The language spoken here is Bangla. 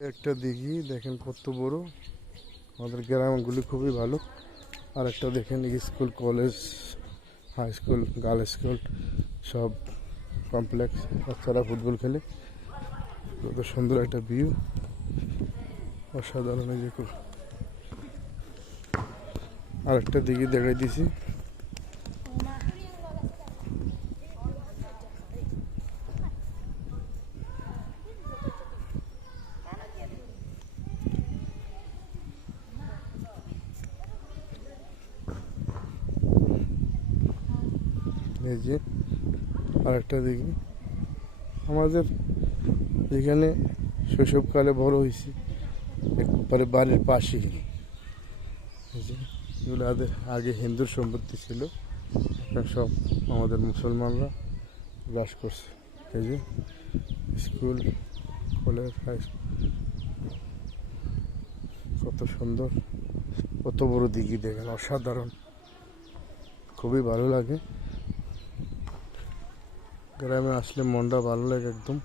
একটা দিঘি দেখেন কত বড়। আমাদের গ্রামগুলি খুবই ভালো। আর একটা দেখেন school, college, high school, girls school সব কমপ্লেক্স। বাচ্চারা ফুটবল খেলে। কত সুন্দর একটা ভিউ, অসাধারণ। এই যে আর একটা দিঘি দেখাই দিছি। এই যে আরেকটা দিঘি। আমাদের এখানে শৈশবকালে বড় হয়েছি একবারে বাড়ির পাশেই। এই যে এগুলো আগে হিন্দুর সম্পত্তি ছিল, এখন সব আমাদের মুসলমানরা গ্রাস করছে। এই যে স্কুল, কলেজ, হাই স্কুল, কত সুন্দর, কত বড় দিঘি দেখেন, অসাধারণ। খুবই ভালো লাগে। গ্রামে আসলে মনটা ভালো লাগে একদম।